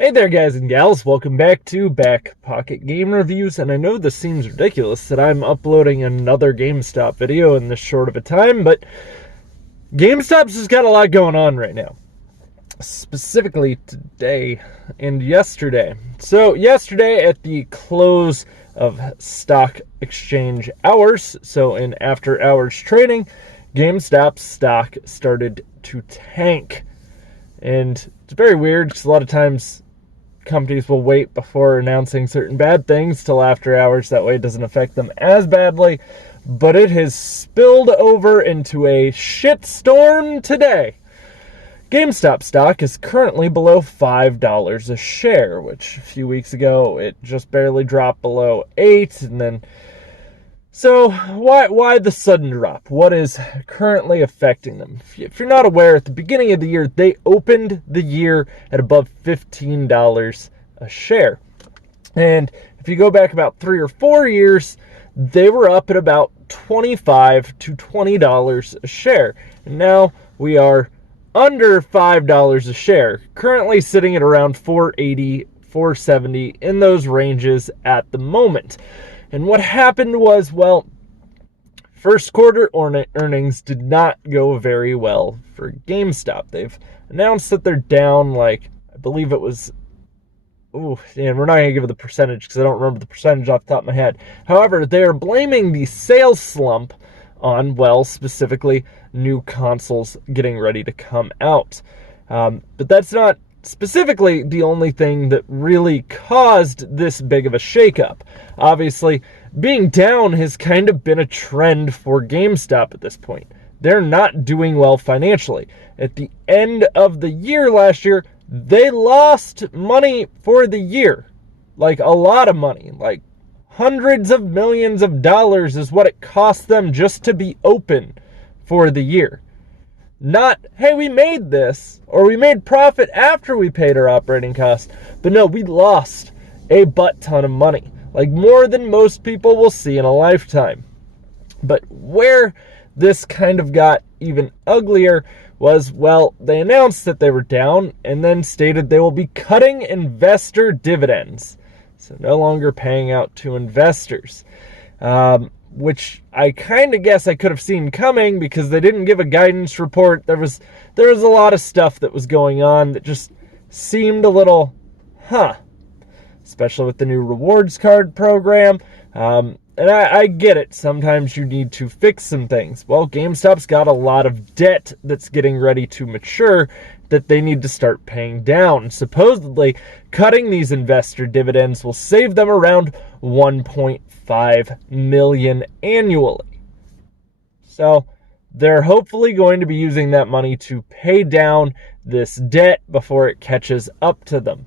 Hey there, guys and gals. Welcome back to BackPocketGameReviews. And I know this seems ridiculous that I'm uploading another GameStop video in this short of a time, but GameStop's just got a lot going on right now. Specifically today and yesterday. So yesterday at the close of stock exchange hours, so in after hours trading, GameStop stock started to tank. And it's very weird because a lot of times companies will wait before announcing certain bad things till after hours. That way it doesn't affect them as badly. But it has spilled over into a shitstorm today. GameStop stock is currently below $5 a share, which a few weeks ago it just barely dropped below $8. And then, so why the sudden drop? What is currently affecting them? If you're not aware, at the beginning of the year, they opened the year at above $15 a share. And if you go back about 3 or 4 years, they were up at about $25 to $20 a share. And now we are under $5 a share, currently sitting at around $4.80, $4.70 in those ranges at the moment. And what happened was, well, first quarter earnings did not go very well for GameStop. They've announced that they're down, I believe it was, and we're not going to give it the percentage because I don't remember the percentage off the top of my head. However, they're blaming the sales slump on, well, specifically new consoles getting ready to come out. But that's not specifically the only thing that really caused this big of a shakeup. Obviously, being down has kind of been a trend for GameStop at this point. They're not doing well financially. At the end of the year last year, they lost money for the year. Like a lot of money. Like hundreds of millions of dollars is what it cost them just to be open for the year. Not, hey, we made this, or we made profit after we paid our operating costs. But no, we lost a butt ton of money. Like more than most people will see in a lifetime. But where this kind of got even uglier was, well, they announced that they were down and then stated they will be cutting investor dividends. So no longer paying out to investors. Which I kind of guess I could have seen coming because they didn't give a guidance report. There was a lot of stuff that was going on that just seemed a little, especially with the new rewards card program. And I get it. Sometimes you need to fix some things. Well, GameStop's got a lot of debt that's getting ready to mature that they need to start paying down. Supposedly, cutting these investor dividends will save them around $1.5 million annually. So they're hopefully going to be using that money to pay down this debt before it catches up to them.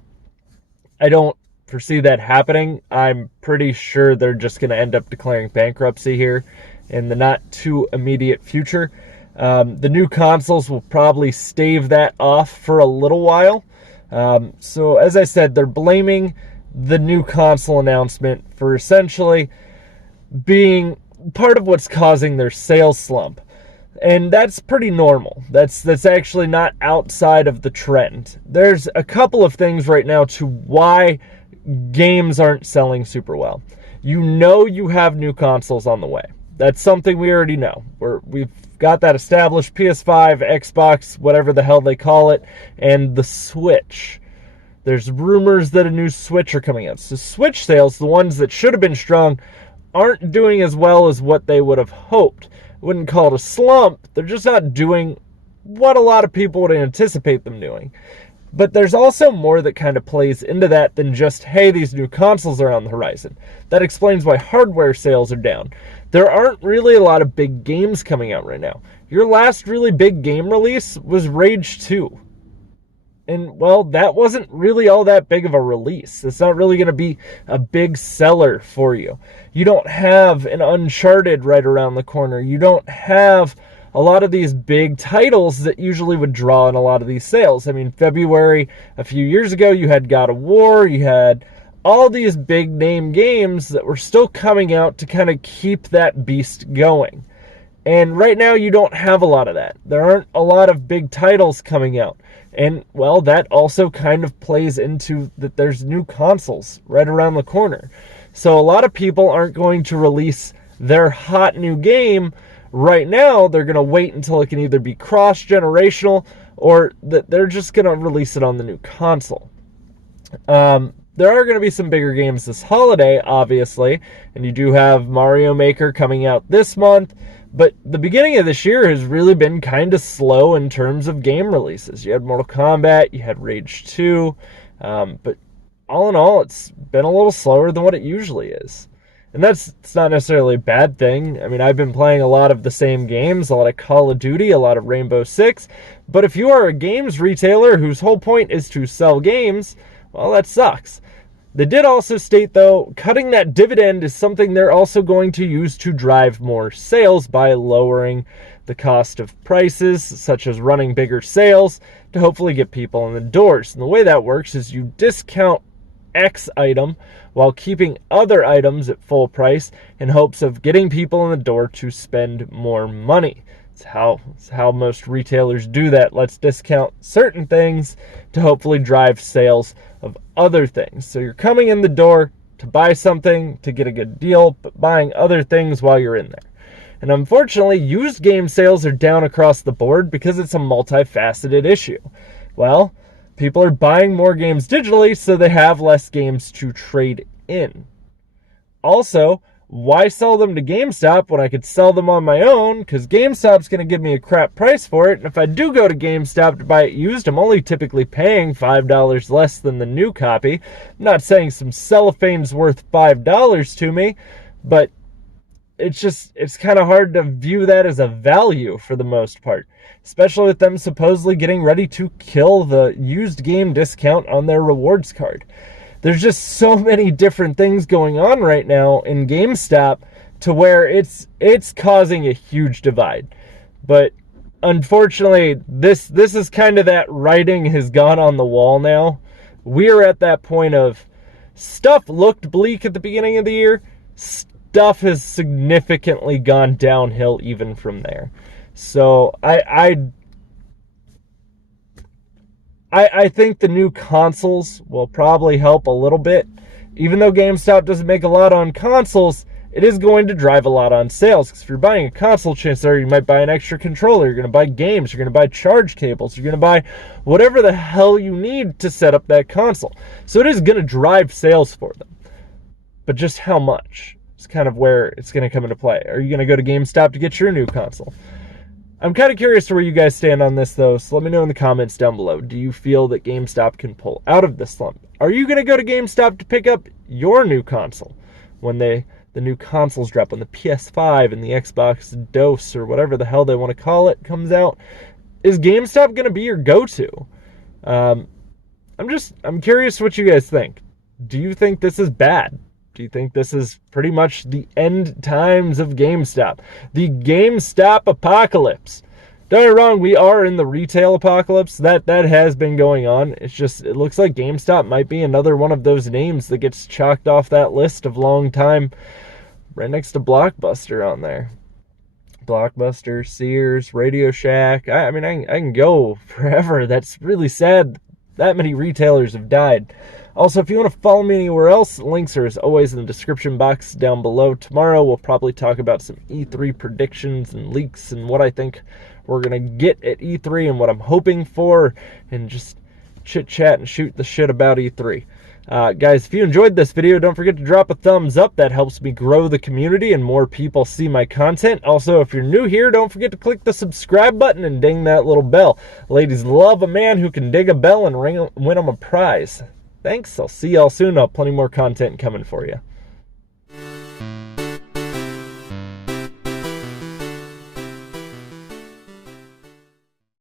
I don't foresee that happening. I'm pretty sure they're just going to end up declaring bankruptcy here in the not too immediate future. The new consoles will probably stave that off for a little while. So as I said, they're blaming the new console announcement for essentially being part of what's causing their sales slump. And that's pretty normal. That's actually not outside of the trend. There's a couple of things right now to why games aren't selling super well. You know you have new consoles on the way. That's something we already know. We've got that established. PS5, Xbox, whatever the hell they call it, and the Switch. There's rumors that a new Switch are coming out. So Switch sales, the ones that should have been strong, aren't doing as well as what they would have hoped. I wouldn't call it a slump. They're just not doing what a lot of people would anticipate them doing. But there's also more that kind of plays into that than just, hey, these new consoles are on the horizon. That explains why hardware sales are down. There aren't really a lot of big games coming out right now. Your last really big game release was Rage 2. And, well, that wasn't really all that big of a release. It's not really going to be a big seller for you. You don't have an Uncharted right around the corner. You don't have a lot of these big titles that usually would draw in a lot of these sales. I mean, February, a few years ago, you had God of War, you had all these big name games that were still coming out to kind of keep that beast going. And right now, you don't have a lot of that. There aren't a lot of big titles coming out. And, well, that also kind of plays into that there's new consoles right around the corner. So a lot of people aren't going to release their hot new game right now. They're going to wait until it can either be cross-generational or that they're just going to release it on the new console. There are going to be some bigger games this holiday, obviously, and you do have Mario Maker coming out this month, but the beginning of this year has really been kind of slow in terms of game releases. You had Mortal Kombat, you had Rage 2, but all in all, it's been a little slower than what it usually is. And it's not necessarily a bad thing. I mean, I've been playing a lot of the same games, a lot of Call of Duty, a lot of Rainbow Six, but if you are a games retailer whose whole point is to sell games, well, that sucks. They did also state, though, cutting that dividend is something they're also going to use to drive more sales by lowering the cost of prices, such as running bigger sales, to hopefully get people in the doors. And the way that works is you discount X item while keeping other items at full price in hopes of getting people in the door to spend more money. It's how most retailers do that. Let's discount certain things to hopefully drive sales of other things. So you're coming in the door to buy something to get a good deal, but buying other things while you're in there. And unfortunately, used game sales are down across the board because it's a multifaceted issue. Well, people are buying more games digitally, so they have less games to trade in. Also, why sell them to GameStop when I could sell them on my own? Because GameStop's going to give me a crap price for it. And if I do go to GameStop to buy it used, I'm only typically paying $5 less than the new copy. I'm not saying some cellophane's worth $5 to me, but it's kind of hard to view that as a value for the most part, especially with them supposedly getting ready to kill the used game discount on their rewards card. There's just so many different things going on right now in GameStop to where it's causing a huge divide. But unfortunately, this is kind of that writing has gone on the wall now. We're at that point of stuff looked bleak at the beginning of the year. Stuff has significantly gone downhill even from there. So I think the new consoles will probably help a little bit. Even though GameStop doesn't make a lot on consoles, it is going to drive a lot on sales. Because if you're buying a console, chances are you might buy an extra controller. You're going to buy games. You're going to buy charge cables. You're going to buy whatever the hell you need to set up that console. So it is going to drive sales for them. But just how much is kind of where it's going to come into play. Are you going to go to GameStop to get your new console? I'm kind of curious to where you guys stand on this, though, so let me know in the comments down below. Do you feel that GameStop can pull out of this slump? Are you going to go to GameStop to pick up your new console when the new consoles drop, when the PS5 and the Xbox DOS, or whatever the hell they want to call it, comes out? Is GameStop going to be your go-to? I'm curious what you guys think. Do you think this is bad? Do you think this is pretty much the end times of GameStop? The GameStop apocalypse. Don't get me wrong, we are in the retail apocalypse. That has been going on. It's just, it looks like GameStop might be another one of those names that gets chalked off that list of long time, right next to Blockbuster on there. Blockbuster, Sears, Radio Shack. I mean, I can go forever. That's really sad. That many retailers have died. Also, if you want to follow me anywhere else, links are as always in the description box down below. Tomorrow we'll probably talk about some E3 predictions and leaks and what I think we're going to get at E3 and what I'm hoping for, and just chit-chat and shoot the shit about E3. Guys, if you enjoyed this video, don't forget to drop a thumbs up. That helps me grow the community and more people see my content. Also, if you're new here, don't forget to click the subscribe button and ding that little bell. Ladies love a man who can ding a bell and win them a prize. Thanks. I'll see y'all soon. I'll have plenty more content coming for you.